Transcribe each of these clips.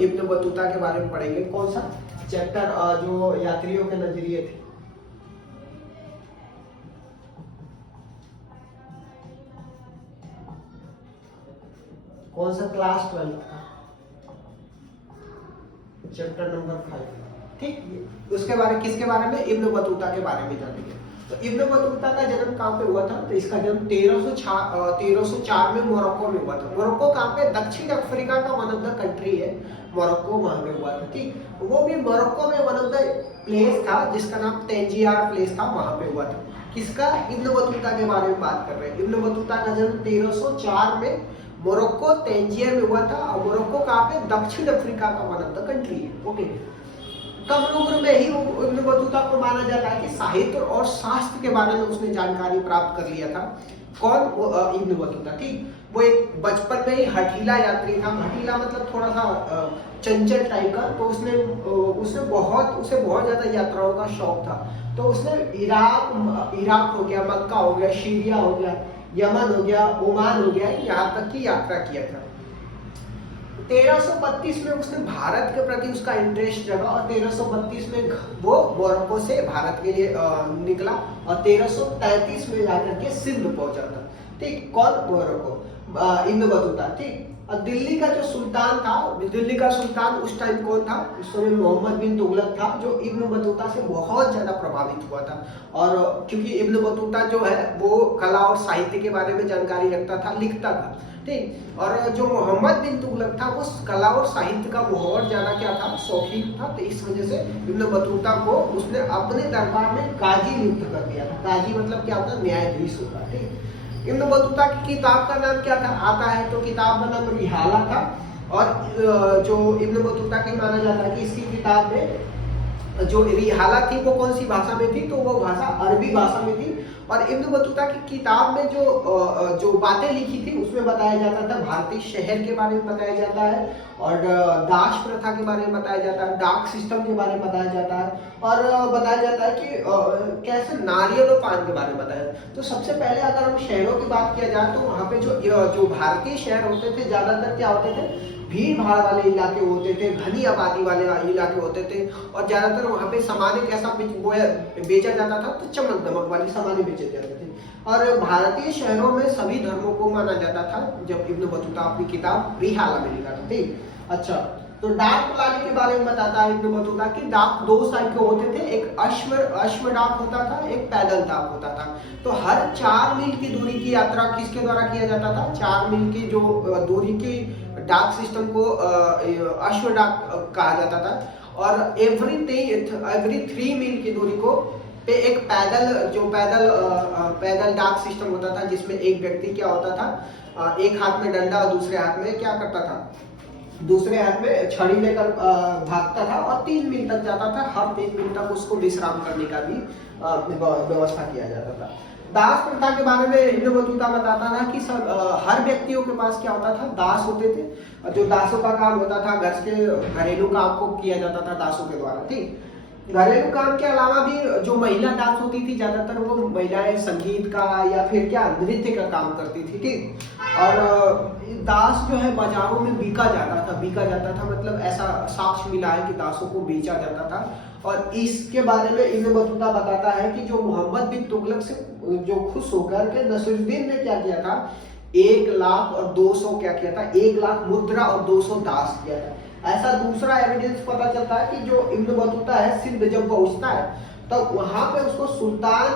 Ibn Battuta के बारे में पढ़ेंगे। कौन सा चैप्टर? जो यात्रियों के नजरिए थे। कौन सा? क्लास 12 का चैप्टर नंबर 5। ठीक, उसके बारे किसके बारे में? इब्न बतूता के बारे में जानेंगे। तो इब्न बतूता का जन्म कहाँ पे हुआ था? तो इसका जन्म 1304 में मोरक्को में हुआ था। मोरक्को कहाँ पे? दक्षिण अफ्रीका का वन ऑफ द कंट्री है मोरक्को, वहां पे हुआ था। ठीक, वो भी मोरक्को में वन ऑफ द प्लेस था जिसका नाम तेंजियार प्लेस था, वहां पे हुआ था। किसका? इब्न बतूता के बारे में बात कर रहे हैं। इब्न बतूता का जन्म 1304 में मोरक्को तेंजियर में हुआ था। और मोरक्को कहाँ पे? दक्षिण अफ्रीका का वन ऑफ द कंट्री है। ओके, कम उम्र में ही इब्न बतूता को माना जाता है कि साहित्य और शास्त्र के बारे में उसने जानकारी प्राप्त कर लिया था। कौन? Ibn Battuta. ठीक, वो एक बचपन में ही हठीला यात्री था। हठीला मतलब थोड़ा सा चंचल टाइप का। तो उसे बहुत ज्यादा यात्राओं का शौक था। तो उसने इराक हो गया, मक्का हो गया, सीरिया हो गया, यमन हो गया, ओमान हो गया, यहाँ तक की यात्रा किया था। 1332 में उसने भारत के प्रति उसका इंटरेस्ट जगा और 1332 में वो मोरक्को से भारत के लिए निकला और 1333 में जाकर के सिंध पहुंचा था। ठीक, कौन? Morocco, Ibn Battuta. ठीक, और दिल्ली का जो सुल्तान था, दिल्ली का सुल्तान उस टाइम कौन था? उस समय मोहम्मद बिन तुगलक था, जो इब्न बतूता से बहुत ज्यादा प्रभावित हुआ था। और क्योंकि इब्न बतूता जो है वो कला और साहित्य के बारे में जानकारी रखता था, लिखता था। ठीक, और जो मोहम्मद बिन तुगलक था वो कला और साहित्य का बहुत ज्यादा क्या था? शौकीन था। तो इस वजह से इब्न बतूता को उसने अपने दरबार में काजी नियुक्त कर दिया था। काजी मतलब क्या होता है? न्यायाधीश होता है। ठीक, इब्न बतूता की किताब का नाम क्या था? आता है तो किताब का नाम रिहाला था। और जो इब्न बतूता की माना जाता है कि इसकी किताब में जो रिहाला थी वो कौन सी भाषा में थी? तो वो भाषा अरबी भाषा में थी। और इब्न बतूता की किताब में जो बातें लिखी थी उसमें बताया जाता था भारतीय शहर के बारे में बताया जाता है, और दास प्रथा के बारे में बताया जाता है, डाक सिस्टम के बारे में बताया जाता है, और बताया जाता है कि कैसे नारियल और पान के बारे में बताया। तो सबसे पहले अगर हम शहरों की बात किया जाए तो वहाँ पे जो भारतीय शहर होते थे ज्यादातर क्या होते थे? भीड़ भाड़ वाले इलाके होते थे, घनी आबादी वाले इलाके होते थे। और ज्यादातर वहाँ पे सामान्य कैसा बेचा जाता था? तो चमक दमक वाली सामान्य बेचे जाते थे। और भारतीय शहरों में सभी धर्मों को माना जाता था जब इब्न बतूता अपनी किताब रिहाला में लिखा था। ठीक, अच्छा, तो डाक प्रणाली के बारे में बताता है इब्न बतूता कि डाक 2 टाइप के होते थे। एक अश्व डाक होता था, एक पैदल डाक होता था। तो हर 4 मील की दूरी की यात्रा किसके द्वारा किया जाता था? 4 मील की जो दूरी की डाक सिस्टम को अश्व डाक कहा जाता था। और एवरी 3 मील की दूरी को पे एक पैदल डाक सिस्टम होता था, जिसमें एक व्यक्ति क्या होता था? एक हाथ में डंडा और दूसरे हाथ में क्या करता था? दूसरे हाथ में छड़ी लेकर भागता था और 3 मील तक जाता था। हर 3 मील तक उसको विश्राम करने का भी व्यवस्था किया जाता था। दास प्रथा के बारे में इब्न बतूता बताता था कि हर व्यक्तियों के पास क्या होता था? दास होते थे। जो दासों का काम होता था, घर के घरेलू काम को किया जाता था दासों के द्वारा। ठीक, घरेलू काम के अलावा भी जो महिला दास होती थी ज्यादातर वो महिलाएं संगीत का या फिर क्या नृत्य का काम करती थी। ठीक, और दास जो है बाजारों में बिका जाता था मतलब ऐसा साक्ष्य मिला है कि दासों को बेचा जाता था। और इसके बारे में इब्न बतूता बताता है कि जो मोहम्मद बिन तुगलक से जो खुश होकर के नसीरुद्दीन ने क्या किया था? 1,00,200 क्या किया था? 1,00,000 मुद्रा और 200 दास किया था। ऐसा दूसरा एविडेंस पता चलता है कि जो इब्न बतूता है सिंध जब पहुंचता है तब तो वहां पे उसको सुल्तान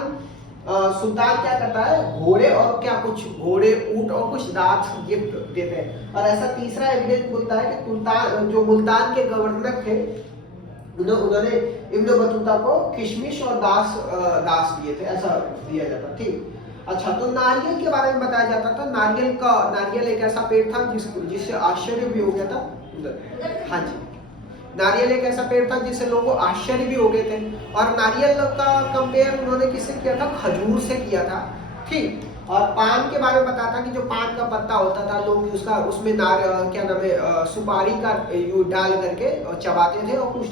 क्या करता है? घोड़े और क्या कुछ घोड़े, ऊंट और कुछ दास गिफ्ट देते हैं। और ऐसा तीसरा एविडेंस बोलता है कि जो मुल्तान के गवर्नर थे उन्होंने इब्न बतूता को किशमिश और दास दिए थे, ऐसा दिया जाता। ठीक, अच्छा, तो नारियल के बारे में बताया जाता था। नारियल एक ऐसा पेड़ था जिससे आश्चर्य भी हो गया था। हाँ जी, नारियल एक ऐसा पेड़ था जिससे लोगों को आश्चर्य भी हो गए थे। और नारियल का कंपेयर उन्होंने किससे किया था? खजूर से किया था। ठीक, और पान के बारे में बताता कि जो पान का पत्ता होता था लोग उसमें क्या नाम है सुपारी का डाल करके चबाते थे और कुछ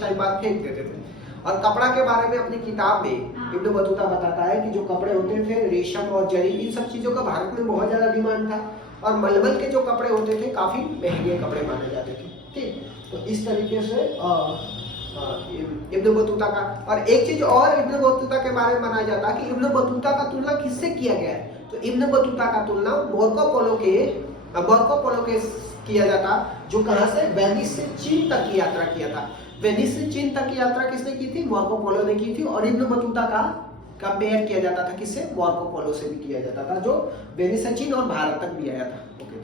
टाइम बाद फेंक देते थे। और कपड़ा के बारे में अपनी किताब में इब्न बतूता बताता है कि जो कपड़े होते थे रेशम और जरी, इन सब चीजों का भारत में बहुत ज्यादा डिमांड था। और मलमल के जो कपड़े होते थे काफी महंगे कपड़े माने जाते थे। ठीक, इस तरीके से इब्न बतूता का। और एक चीज और इब्न बतूता के बारे में माना जाता है कि इब्न बतूता का तुलना किससे किया गया है, तो इब्न बतूता का तुलना मार्को पोलो के किया जाता, जो कहां से, वेनिस से चीन तक की यात्रा किया था। वेनिस से चीन तक की यात्रा किसने की थी, मार्को पोलो ने की थी। और इब्न बतूता का कंपेयर किया जाता था किससे, मार्को पोलो से भी किया जाता था, जो वेनिस से चीन और भारत तक भी आया था। ओके।